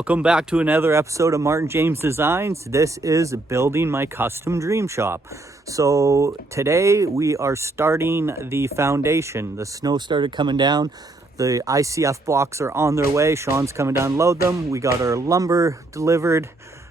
Welcome back to another episode of Martin James Designs. This is building my custom dream shop. So today we are starting the foundation. The snow started coming down. The ICF blocks are on their way. Shawn's coming down to load them. We got our lumber delivered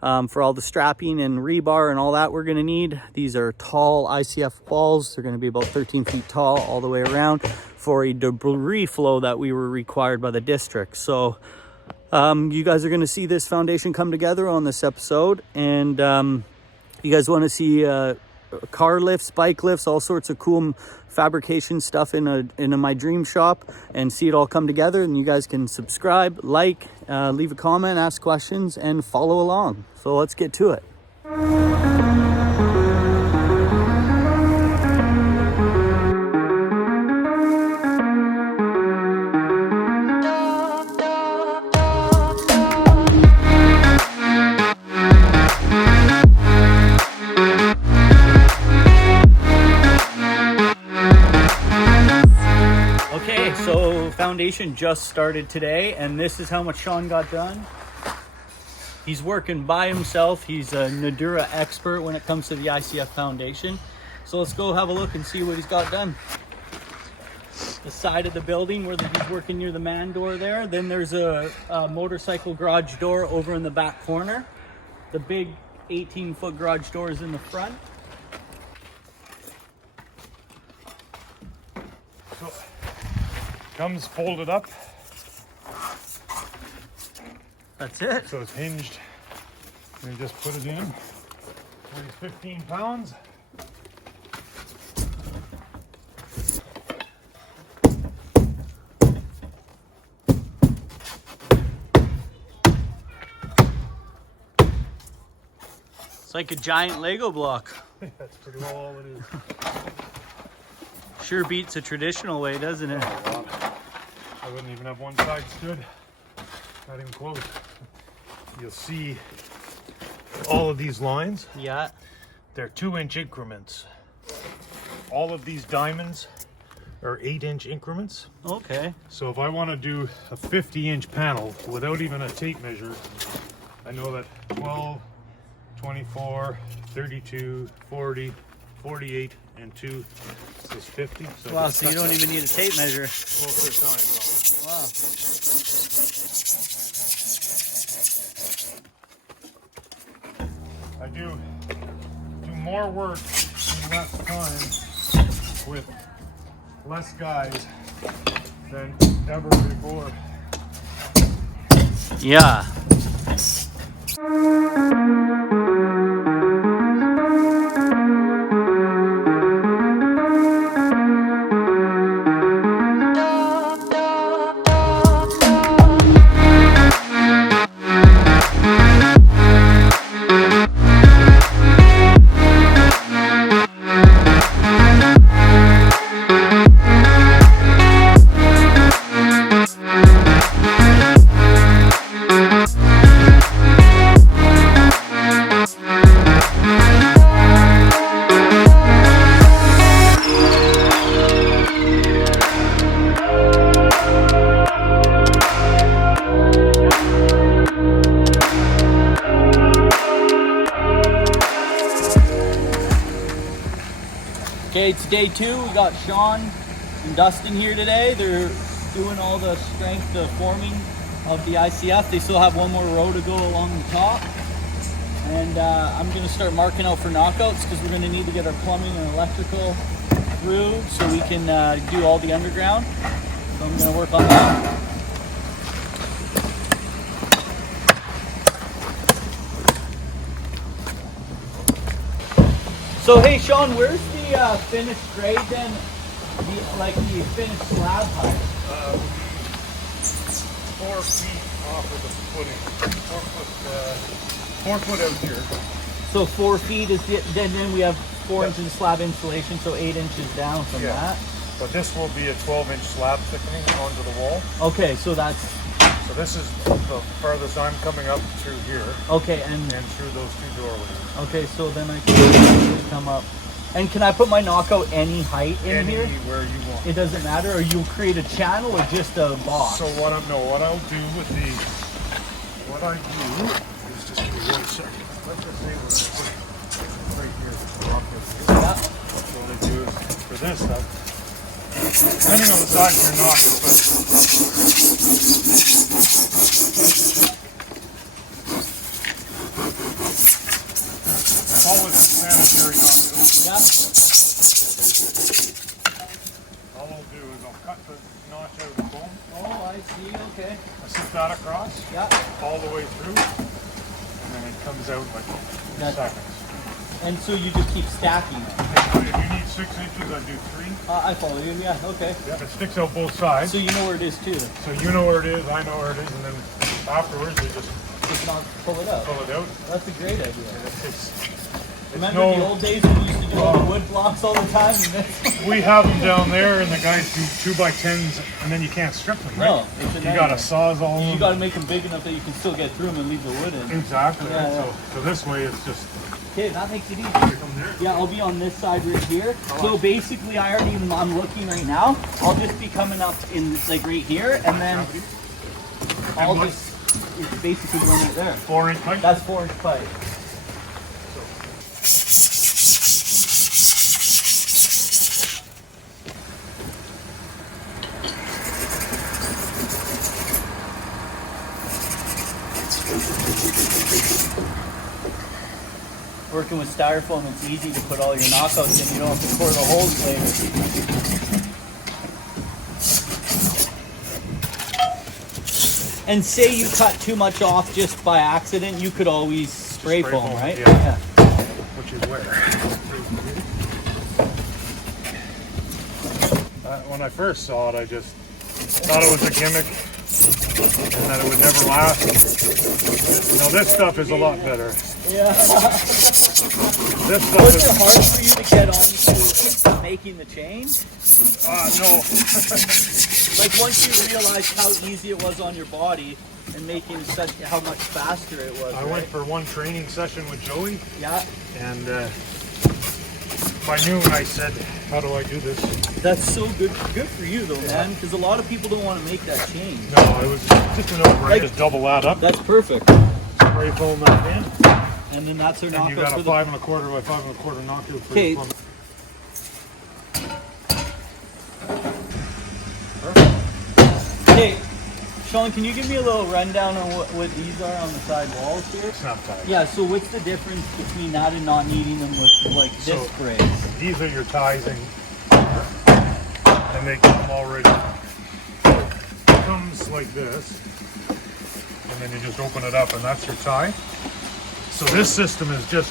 for all the strapping and rebar and all that we're gonna need. These are tall ICF walls. They're gonna be about 13 feet tall all the way around for a debris flow that we were required by the district. So you guys are going to see this foundation come together on this episode, and you guys want to see car lifts, bike lifts, all sorts of cool fabrication stuff in my dream shop, and see it all come together. And you guys can subscribe, like, leave a comment, ask questions, and follow along. So let's get to it. Foundation just started today, and this is how much Shawn got done. He's working by himself. He's a Nadura expert when it comes to the ICF foundation. So let's go have a look and see what he's got done. The side of the building where he's working near the man door there. Then there's a motorcycle garage door over in the back corner. The big 18-foot garage door is in the front. Comes folded up. That's it. So it's hinged. And you just put it in. Weighs 15 pounds. It's like a giant Lego block. That's pretty well all it is. Sure beats a traditional way, doesn't it? I wouldn't even have one side stood. Not even close. You'll see all of these lines. Yeah. They're 2-inch increments. All of these diamonds are 8-inch increments. Okay. So if I want to do a 50-inch panel without even a tape measure, I know that 12, 24, 32, 40, 48, and 2 is 50. So wow, so you don't even need a tape measure. Most of the time, no. Wow. I do more work in less time with less guys than ever before. Yeah. Okay, it's day 2. We got Shawn and Dustin here today. They're doing all the strength, the forming of the ICF. They still have one more row to go along the top. And I'm gonna start marking out for knockouts because we're gonna need to get our plumbing and electrical through so we can do all the underground. So I'm gonna work on that. So hey Shawn, where's the finished grade then? The finished slab height? 4 feet off of the footing. 4 foot out here. So 4 feet is then we have 4 inches of slab insulation, so 8 inches down from that. But this will be a 12-inch slab thickening onto the wall. Okay, so that's. So this is the farthest I'm coming up through here. Okay, and through those 2 doorways. Okay, so then I can come up. And can I put my knockout any height in here? Anywhere you want. It doesn't matter, or you'll create a channel or just a box? So what I'll do with what I do is just give me 1 second. Let's just say we're right here. Yeah. So what I do is for this stuff, depending on the size of your knocker, but it's always a sanitary knocker. Yeah. All I'll do is I'll cut the notch out of the bone. Oh, I see. Okay. I sit that across Yeah. all the way through, and then it comes out like seconds. And so you just keep stacking it. If you need 6 inches, I do 3. I follow you. Yeah. Okay. Yeah, it sticks out both sides. So you know where it is too. So you know where it is, I know where it is, and then afterwards we just Just not pull it out. pull it out. That's a great idea. It's Remember no, the old days when we used to do all the wood blocks all the time? we have them down there, and the guys do 2x10s, and then you can't strip them, right? No, it's a you got a nightmare. sawzall. You got to make them big enough that you can still get through them and leave the wood in. Exactly. Yeah, Right? yeah. So this way it's just Okay, that makes it easy. come there. Yeah, I'll be on this side right here. So basically, I'm looking right now. I'll just be coming up in like right here, and then I'll what? just it's basically going right there. 4-inch pipe. That's 4-inch pipe. Working with styrofoam, it's easy to put all your knockouts in. You don't have to core the holes later. And say you cut too much off just by accident, you could always spray foam, right? Yeah. Which is where? When I first saw it, I just thought it was a gimmick and that it would never last. No, this stuff is a lot better. Yeah. This stuff Was is... it hard for you to get on to making the change? No. Like once you realized how easy it was on your body and making such how much faster it was. I went for one training session with Joey, Yeah. and by noon I said, how do I do this? That's so good for you though, man, because a lot of people don't want to make that change. No, it was just a no-brainer. Just double that up, That's perfect. spray foam that in, And then that's their and you knockout got a for the 5 1/4 by 5 1/4 knockout for Okay. the plumber. Hey, Shawn, can you give me a little rundown on what these are on the side walls here? Snap ties. Yeah, so what's the difference between that and not needing them with like So- disc brakes? These are your ties in, and they come already. It comes like this, and then you just open it up, and that's your tie. So this system is just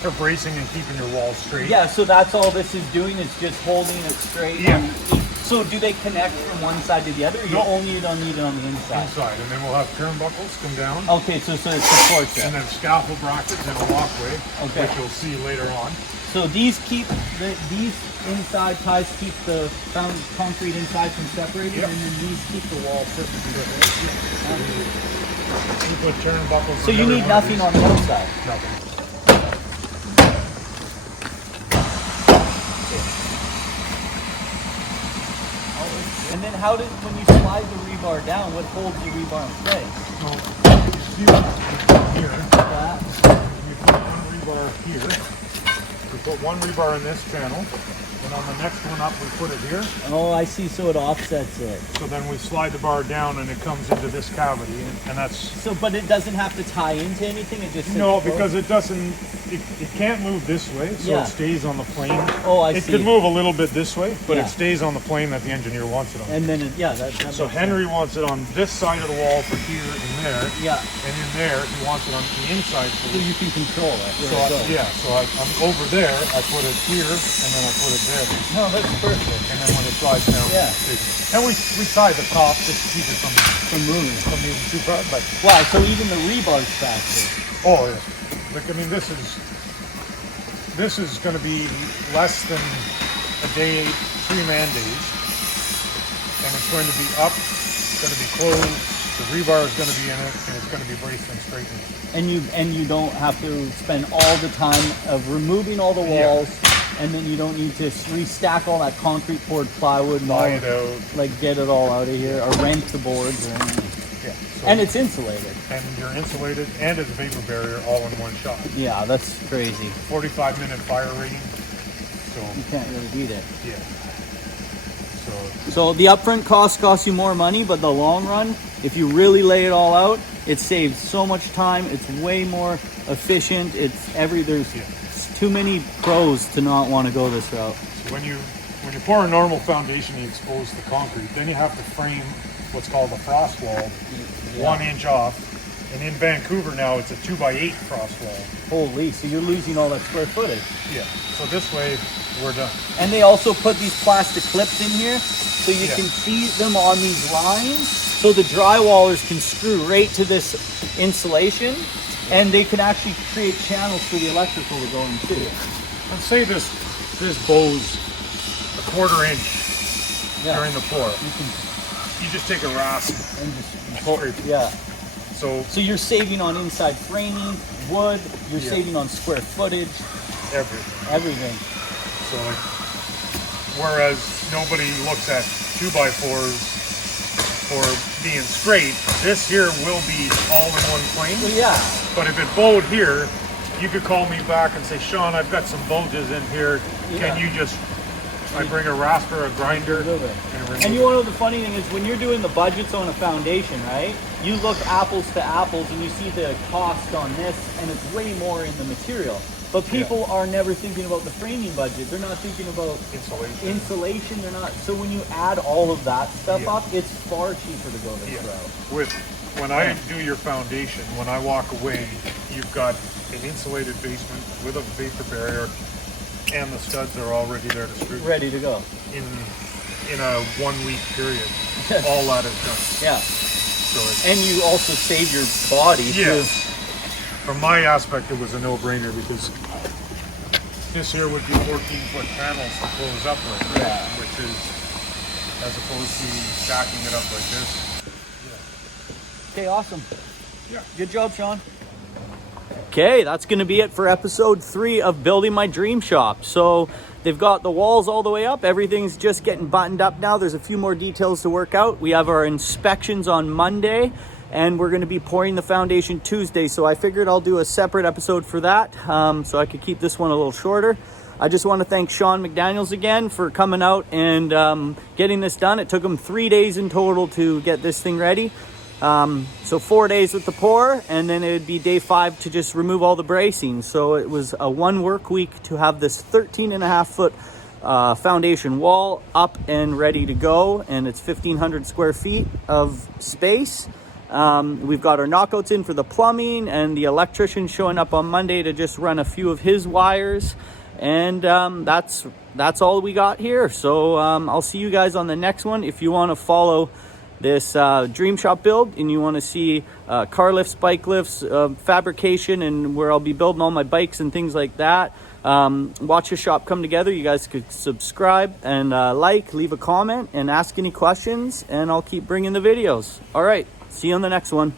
for bracing and keeping your walls straight. Yeah, so that's all this is doing is just holding it straight. Yeah. So do they connect from one side to the other, or you No. only don't need it on the inside? Inside, and then we'll have turnbuckles come down, Okay, so it supports and it. then scaffold brackets and a walkway, Okay. which you'll see later on. So these keep these inside ties keep the concrete inside from separating, Yep. and then these keep the wall perfectly. You put turnbuckles. So on you every need one of nothing these. on the outside. Nothing. And then how does when you slide the rebar down, what holds the rebar in place? So you see here. That. You put one rebar here. We put one rebar in this channel, and on the next one up we put it here. Oh, I see. So it offsets it. So then we slide the bar down and it comes into this cavity, and that's So, but it doesn't have to tie into anything. It just sits no, close? because it doesn't. It can't move this way, so Yeah. it stays on the plane. Oh, I It see. could move a little bit this way, but Yeah. it stays on the plane that the engineer wants it on. And then that So makes Henry wants it on this side of the wall for here and there, sense. Yeah. and in there he wants it on the inside for So you can control it. So I'm over there, I put it here, and then I put it there. No, that's perfect. And then when it slides down, Yeah. and we tie the top just to keep it from moving. being too far. But Wow. So even the rebar's faster. oh yeah, like I mean this is going to be less than a day, 3-man days, and it's going to be up, it's going to be closed. The rebar is going to be in it, and it's going to be braced and straightened. And you don't have to spend all the time of removing all the walls, and then you don't need to restack all that concrete poured plywood and all, Lie it out. like get it all out of here or rent the boards or anything. Yeah. So, And it's insulated. and you're insulated and it's a vapor barrier all in one shot. Yeah, that's crazy. 45-minute fire rating. So You can't really beat it. yeah. So the upfront costs you more money, but the long run, if you really lay it all out, it saves so much time. It's way more efficient. There's too many pros to not want to go this route. So when you pour a normal foundation, you expose the concrete. Then you have to frame what's called a frost wall, 1 inch off. And in Vancouver now, it's a 2x8 frost wall. Holy, so you're losing all that square footage. Yeah. So this way, we're done. And they also put these plastic clips in here, so you can see them on these lines. So the drywallers can screw right to this insulation, and they can actually create channels for the electrical to go in too. And say this bow's a 1/4 inch during the pour. You just take a rasp And just pull, scrape. yeah. So So you're saving on inside framing, wood, you're saving on square footage, everything. So like, whereas nobody looks at 2x4s for being straight, this here will be all in one plane. Well, yeah. But if it bowed here, you could call me back and say, Shawn, I've got some bulges in here. Can you just, I bring a rasper, a grinder, and you know the funny thing is when you're doing the budgets on a foundation, right? You look apples to apples and you see the cost on this, and it's way more in the material. But people are never thinking about the framing budget. They're not thinking about insulation. They're not. So when you add all of that stuff up, it's far cheaper to go this route. When I do your foundation, when I walk away, you've got an insulated basement with a vapor barrier, and the studs are already there to screw. Ready to go. In a 1 week period, all that is done. Yeah. So and you also save your body too. From my aspect, it was a no-brainer because this here would be 14-foot panels to close up with, right? Which is as opposed to stacking it up like this. Okay, awesome. Yeah. Good job, Shawn. Okay, that's going to be it for episode 3 of Building My Dream Shop. So they've got the walls all the way up. Everything's just getting buttoned up now. There's a few more details to work out. We have our inspections on Monday, and we're going to be pouring the foundation Tuesday. So I figured I'll do a separate episode for that, so I could keep this one a little shorter. I just want to thank Shawn Mcdaniel again for coming out and getting this done. It took him 3 days in total to get this thing ready. So 4 days with the pour, and then it'd be day 5 to just remove all the bracing. So it was a 1 work week to have this 13.5 foot foundation wall up and ready to go, and it's 1,500 square feet of space. We've got our knockouts in for the plumbing, and the electrician showing up on Monday to just run a few of his wires, and that's all we got here. So I'll see you guys on the next one. If you want to follow this Dream Shop build and you want to see car lifts, bike lifts, fabrication, and where I'll be building all my bikes and things like that, watch the shop come together. You guys could subscribe and leave a comment and ask any questions, and I'll keep bringing the videos. All right, see you on the next one.